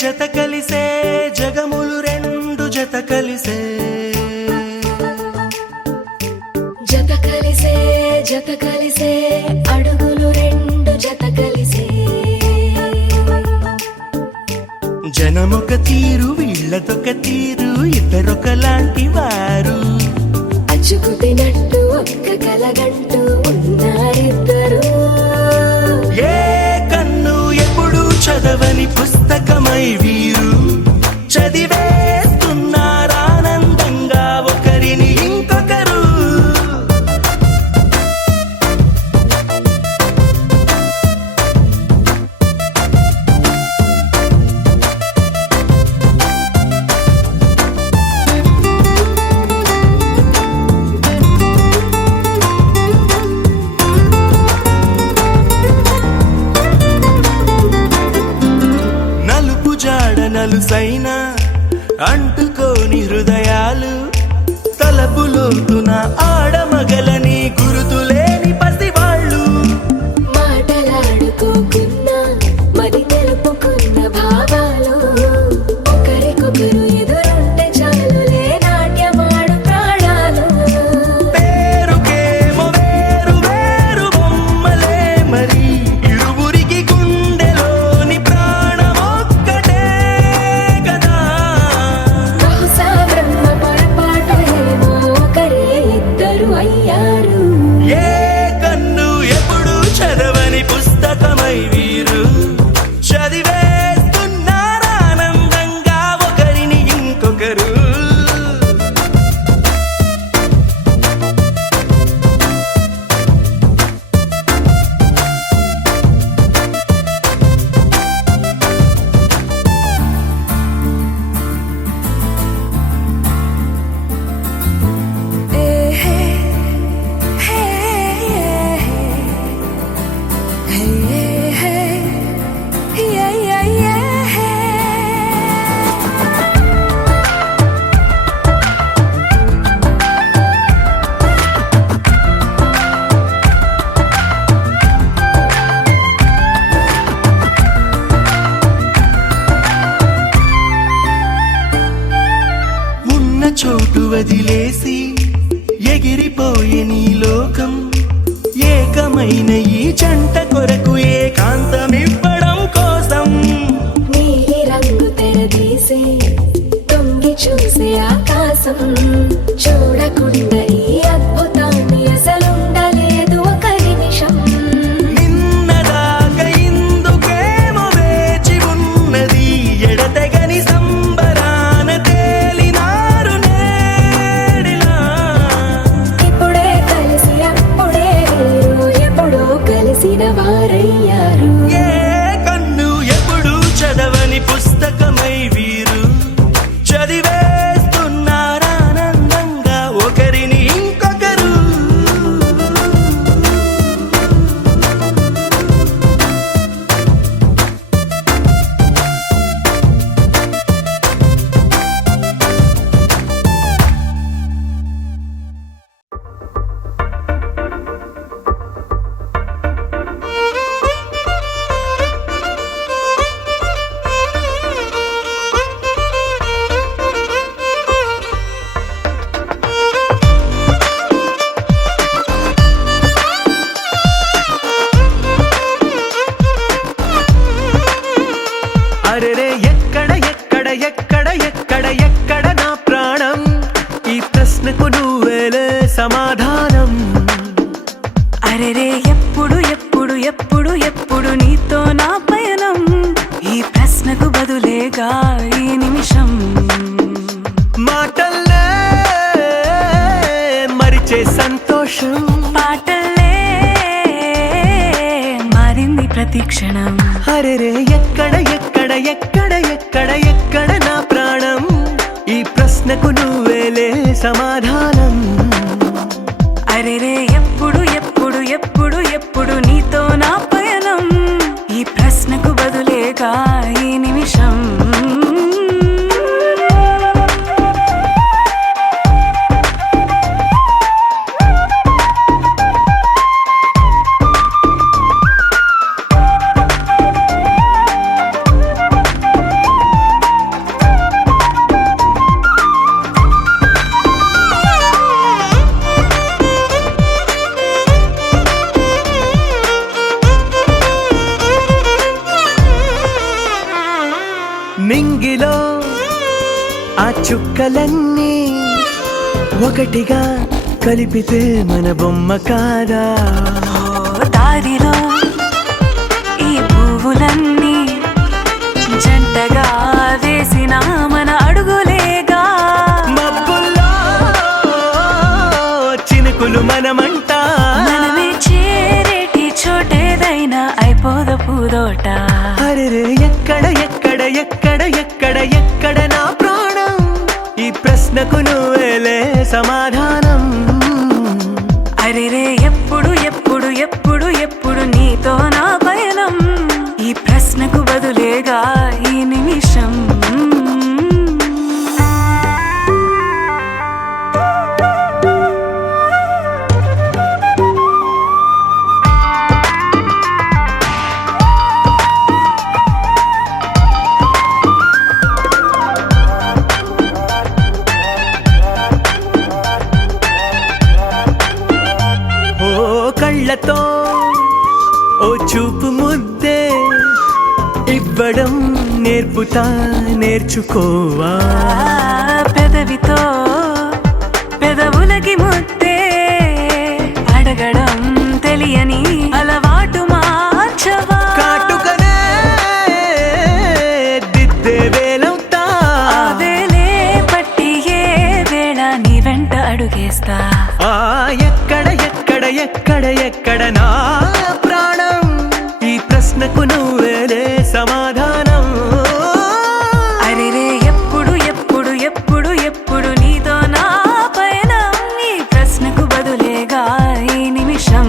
జత కలిసే జగములు రెండు జత కలిసే అడుగులు రెండు జత కలిసే జనమొక తీరు వీళ్ళదొక తీరు ఇద్దరొకలాంటి వారు అచ్చుకు తినట్టు ఒక్క కలగంటూ ఉన్నారిద్దరు ఏ కన్ను ఎప్పుడు చదవని పుస్తకమై వీరు చదివేస్తున్నారానందంగా ఒకరిని ఇంకొకరు నలుసైన అంటుకోని హృదయాలు తలపులోతున ఆడమగలని గురుతులేని పసివాళ్ళు మాటలాడుకోకున్నా మరి తెలుపుకున్న భావాలు ఒకరికొకరు ఎదురుంటే చాలులే నాట్యమాడు ప్రాణాలు పేరుకేమో వేరు వేరు బొమ్మలే మరి ఇరువురికి గుండెలోని ప్రాణమొక్కటే బహుశా బ్రహ్మ పొరపాటు ఏమో ఒకరి చోటు వదిలేసి ఎగిరిపోయే నీ లోకం ఏకమైన ఈ జంట కొరకు ఏకాంతమివ్వడం కోసం నీలి రంగు తెరదీసి తొంగి చూసే ఆకాశం చూడకుండా ఈ అద్భుతాన్ని అసలుండలేదు ఒక నిమిషం నిన్నదాకా ఇందుకేమో వేచి ఉన్నది ఎడతెగని సంబరాన తేలినారు నేడిలా ఇప్పుడే కలిసి అప్పుడే వేరు ఎప్పుడో కలిసిన వారయ్యారు ఏ కన్ను ఎప్పుడు చదవని పుస్తకమై వీరు చదివేస్తున్నారానందంగా ఒకరిని ఇంకొకరు అరెరే ఎక్కడ ఎక్కడ ఎక్కడ ఎక్కడ ఎక్కడ నా ప్రాణం ఈ ప్రశ్నకు నువ్వేలే సమాధానం అరెరే ఎప్పుడు ఎప్పుడు ఎప్పుడు ఎప్పుడు నీతో నా పయనం ఈ ప్రశ్నకు బదులేగా ఈ నిమిషం మాటల్లే మరిచే సంతోషం పాటలే మారింది ప్రతి క్షణం అరెరే ఎక్కడ ఎక్కడ ఎక్కడ ఎక్కడ ఎక్కడ నా ప్రాణం ఈ ప్రశ్నకు నువ్వేలే సమాధానం అరెరే ఎప్పుడు ఎప్పుడు ఎప్పుడు ఎప్పుడు నీతో నా పయనం ఈ ప్రశ్నకు బదులేగా ఈ నిమిషం మింగిలో ఆ చుక్కలన్నీ ఒకటిగా కలిపితే మన బొమ్మ కాదా దారిలో ఈ పువ్వులన్నీ జంటగా వేసిన మన అడుగులేగా మబ్బుల్లో చినుకులు మనమంట మనమే చేరేటి చోటేదైనా అయిపోద పూదోట అరెరే ఎక్కడ ఎక్కడ ఎక్కడ ఎక్కడ ఎక్కడ నా ప్రాణం ఈ ప్రశ్నకు నువ్వేలే సమాధానం అరెరే ఎప్పుడు ఎప్పుడు ఎప్పుడు ఎప్పుడు నీతో నా పయనం ఈ ప్రశ్నకు బదులేగా ఈ నిమిషం ఓ కళ్ళతో ఓ చూపు ముద్దే ఇవ్వడం నేర్పుతా నేర్చుకోవా పెదవితో పెదవులకి ముద్దే అడగడం తెలియని అలవాటు మార్చవా కాటుకనే దిద్దే వేలవుతా అదేలే పట్టి ఏ వేళ నీ వెంట అడుగేస్తా ఆ ఎక్కడ ఎక్కడ ఎక్కడ ఎక్కడ నా ప్రాణం ఈ ప్రశ్నకు నువ్వేలే సమాధానం అరెరే ఎప్పుడు ఎప్పుడు ఎప్పుడు ఎప్పుడు నీతో నా పయనం ఈ ప్రశ్నకు బదులేగా ఈ నిమిషం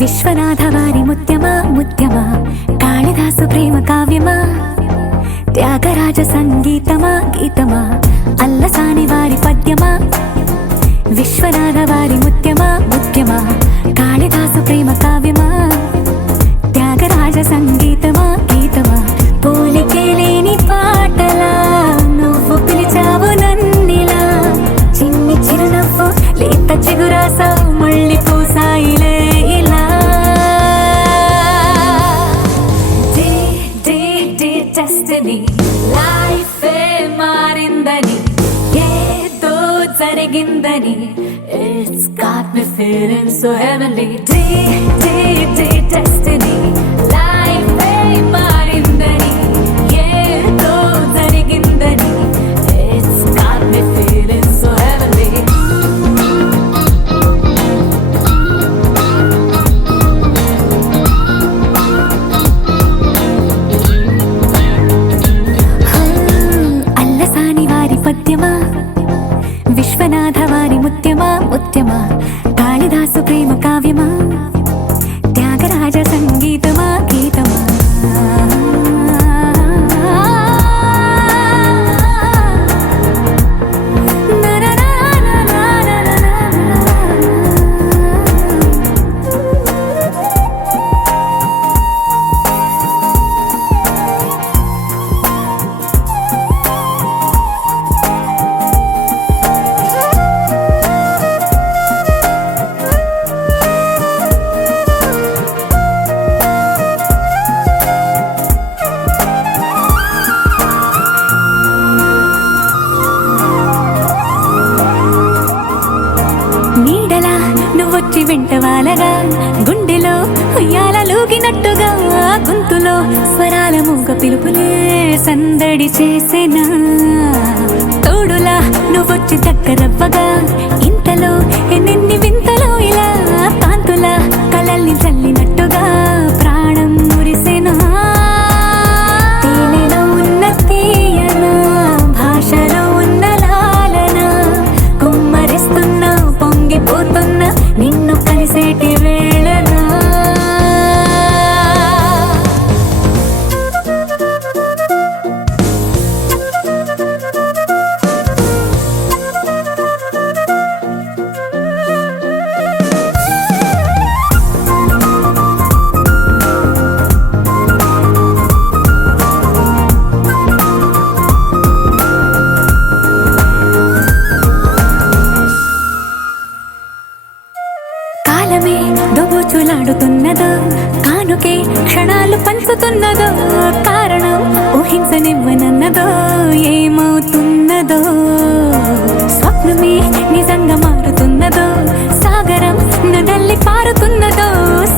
విశ్వనాథ వారి ముత్యమా ముత్యమా త్యాగరాజ సంగీతమా గీతమా, అల్లసాని వారి పద్యమా, విశ్వనాథ వారి ముత్యమా ముత్యమా, కాళిదాసు ప్రేమ కావ్యమా. త్యాగరాజ సంగీతమా గీతమా, పోలికే లేని పాటలా నువ్వు పిలిచావు నన్నిలా. చిన్ని చిరునవ్వు లేత చిగురాసా మళ్ళీ పూసాయిలే ఇలా. డెస్టినీ లైఫే మారిందని, ఏదో జరిగిందని, it's got me feeling so heavenly. Destiny లైఫే మారిందని, ఏదో జరిగిందని, it's got me feeling so heavenly. Allasani వారి పద్యమా, విశ్వనాథ వారి ముత్యమా ముత్యమా, కాళిదాసు ప్రేమ కావ్యమా, త్యాగరాజ సంగీతమా గీతమా. నీడలా నువ్వొచ్చి వెంటవాలగా, గుండెలో ఉయ్యాలూగినట్టుగా, గొంతులో స్వరాల మూగ పిలుపులే సందడి చేసేనా. తోడులా నువ్వొచ్చి దగ్గరవ్వగా, ఇంతలో ఎన్నెన్ని వింతలో ఇలా, కాంతులా కలల్ని చల్లినట్టుగా ప్రాణం మురిసేనా. తేనెలో ఉన్న తీయనా, భాషలో ఉన్న లాలన, కుమ్మరిస్తున్నా పొంగిపోతున్నా నిన్ను కలిసేటి వేళనా. కాలమే దోబూచులాడుతున్నదో, కానుకే క్షణాలు పంచుతున్నదో, కారణం ఊహించనివ్వనన్నదో, ఏమవుతున్నదో. స్వప్నమే నిజంగా మారుతున్నదో, సాగరం నడల్లి పారుతున్నదో,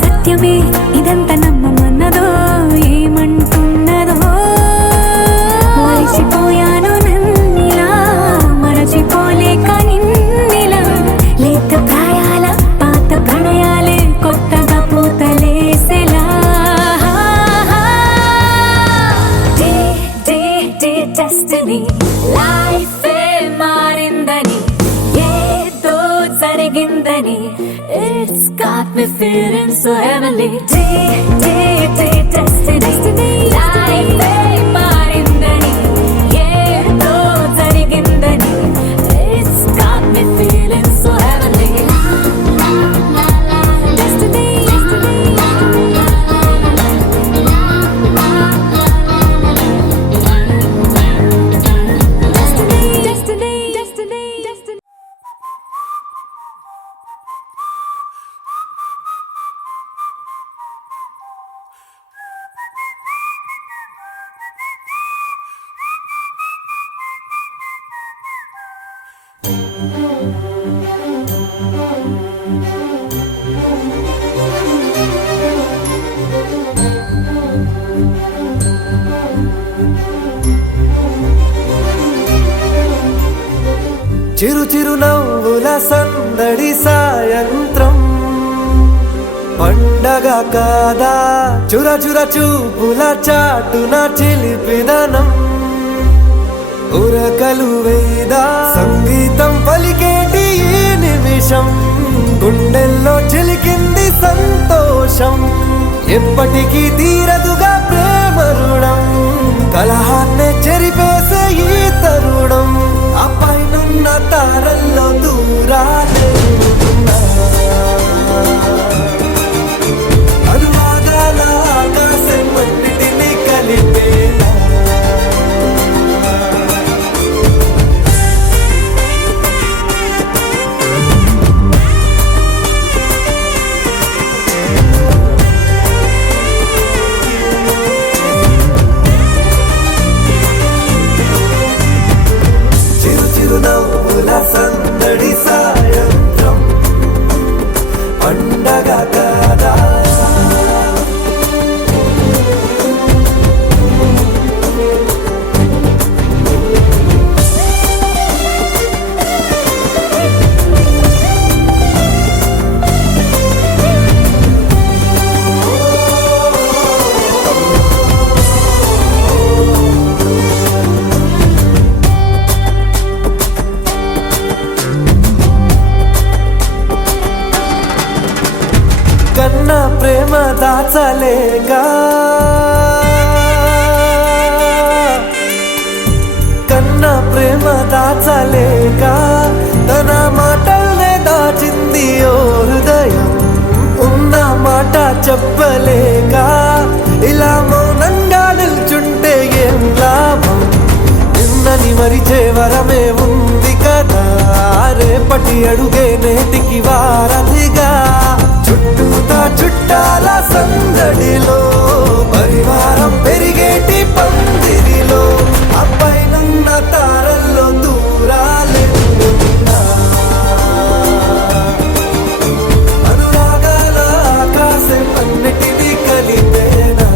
సత్యమే ఇదంతా నమ్మమన్నదో, ఏమంటున్నదో. మరిచిపోయాను నన్నిలా, మరచిపోలేక నిన్నిలా, లేత ప్రాయాల పాత ప్రణయాలే కొత్తగా పూతలేసేలా. డెస్టినీ లైఫే మారిందని, ఏదో జరిగిందని, it's got me feeling so heavenly. Destiny లైఫే మారిందని, ఏదో జరిగిందని, it's got me feeling so heavenly. Destiny, చిరు చిరు నవ్వుల సందడి సాయంత్రం, పండగ కాదా చుర చుర చూపుల చాటున చిలిపిదనం, ఉరకలు వేదా సంగీతం పలికేటి ఈ నిమిషం, గుండెల్లో చిలికింది సంతోషం, ఎప్పటికీ తీరదుగా ప్రేమ రుణం. కలహాన్నే చెరిపేసే ఈ తరుణం ఆ పైనున్న తారల్లో దూరాలే ఉంటున్నా. అనువాదాల ఆకాశం అన్నిటినీ కలిపేలా చిరు చిరు నవ్వుల సందడి సాయంత్రం పండగ కాదా. కన్న ప్రేమ దాచలేక కన్న ప్రేమ దాచలేక తన మాటల్నే దాచింది ఓ హృదయం. ఉన్న మాట చెప్పలేక ఇలా మౌనంగా నిల్చుంటే ఏం లాభం. నిన్నని మరిచే వరమే ఉంది కదా, రేపటి అడుగే నేటికి వారధిగా. చుట్టూతా చుట్టాల సందడిలో పరివారం పెరిగేటి పందిరిలో అప్పైనున్న తారల్లో దూరాలెన్నున్నా. అనురాగాల ఆకాశం అన్నిటినీ కలిపేనా.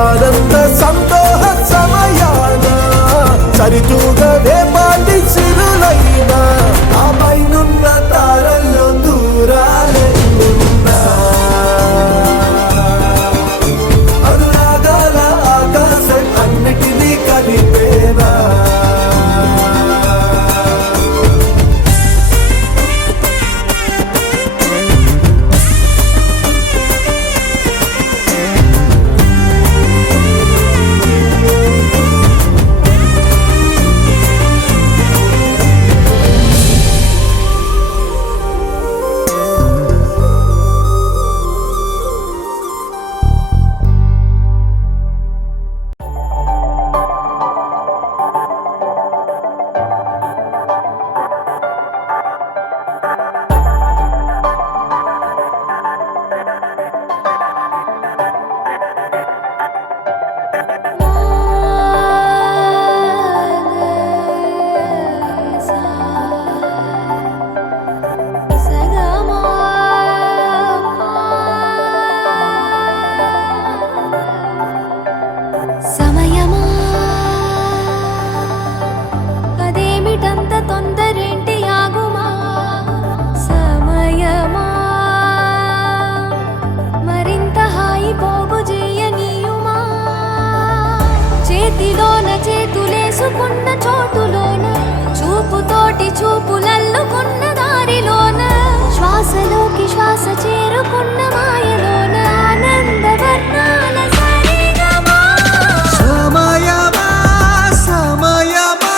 ఆనంద సంతోష సమయాన సరితూగనే పాటి సిరులైనా ఆ పైనున్న తారల్లో దూరాలెన్నున్నా. అనురాగాల ఆకాశం అన్నిటినీ కలిపేనా. చేసుకున్న చోటులోన చూపుతోటి చూపులల్లుకున్న దారిలోన శ్వాసలోకి శ్వాస చేరుకున్న మాయలోన ఆనంద వర్ణాల సరిగమా సమయమా సమయమా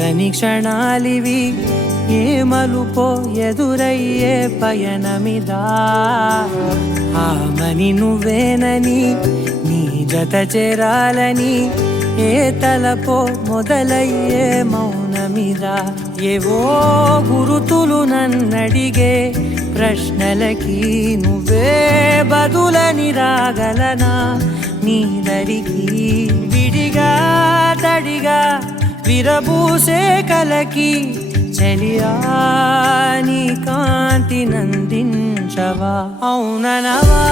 ఊసని క్షణాలివి ఏ మలుపో ఎదురయ్యే పయనమిదా ఆమని నువ్వేనని నీ జత చేరాలని ఏ తలపో మొదలయ్యే మౌనమిదా ఏవో గురుతులు నన్నడిగే ప్రశ్నలకి నువ్వే బదులని రాగలనా నీ దరికి విడిగా తడిగా విరబూసే కలకి చెలియా నీ కాంతి నందించవా అవుననవా